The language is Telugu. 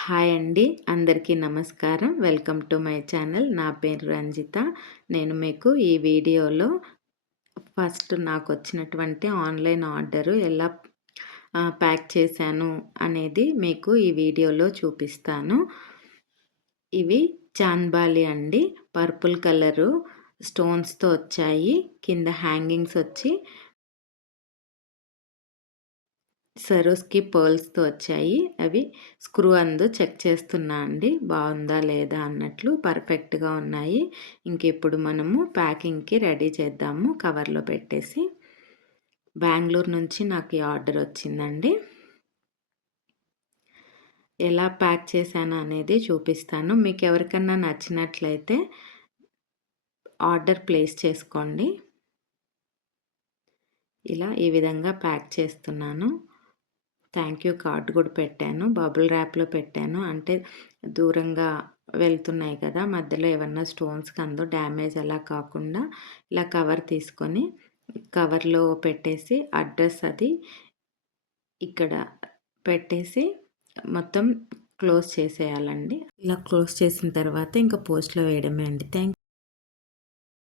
హాయ్ అండి. అందరికీ నమస్కారం. Welcome to my channel. నా పేరు రంజిత. నేను మీకు ఈ వీడియోలో ఫస్ట్ నాకొచ్చినటువంటి ఆన్‌లైన్ ఆర్డరు ఎలా ప్యాక్ చేశాను అనేది మీకు ఈ వీడియోలో చూపిస్తాను. ఇవి చాంద్బాలి అండి. పర్పుల్ కలరు స్టోన్స్‌తో వచ్చాయి. కింద హ్యాంగింగ్స్ వచ్చి సరోస్‌కి పర్ల్స్‌తో వచ్చాయి. అవి స్క్రూ అందు చెక్ చేస్తున్నా అండి. బావుందా లేదా అన్నట్లు పర్ఫెక్ట్‌గా ఉన్నాయి. ఇంకిప్పుడు మనము ప్యాకింగ్‌కి రెడీ చేద్దాము కవర్‌లో పెట్టేసి. బెంగుళూరు నుంచి నాకు ఈ ఆర్డర్ వచ్చిందండి. ఎలా ప్యాక్ చేశాను అనేది చూపిస్తాను. మీకెవరికన్నా నచ్చినట్లయితే ఆర్డర్ ప్లేస్ చేసుకోండి. ఇలా ఈ విధంగా ప్యాక్ చేస్తున్నాను. థ్యాంక్ యూ కార్డ్ కూడా పెట్టాను. బబుల్ ర్యాప్‌లో పెట్టాను. అంటే దూరంగా వెళ్తున్నాయి కదా! మధ్యలో ఏమన్నా స్టోన్స్‌కి అందు డ్యామేజ్ అలా కాకుండా ఇలా కవర్ తీసుకొని కవర్‌లో పెట్టేసి అడ్రస్ అది ఇక్కడ పెట్టేసి మొత్తం క్లోజ్ చేసేయాలండి. ఇలా క్లోజ్ చేసిన తర్వాత ఇంకా పోస్ట్‌లో వేయడమే అండి.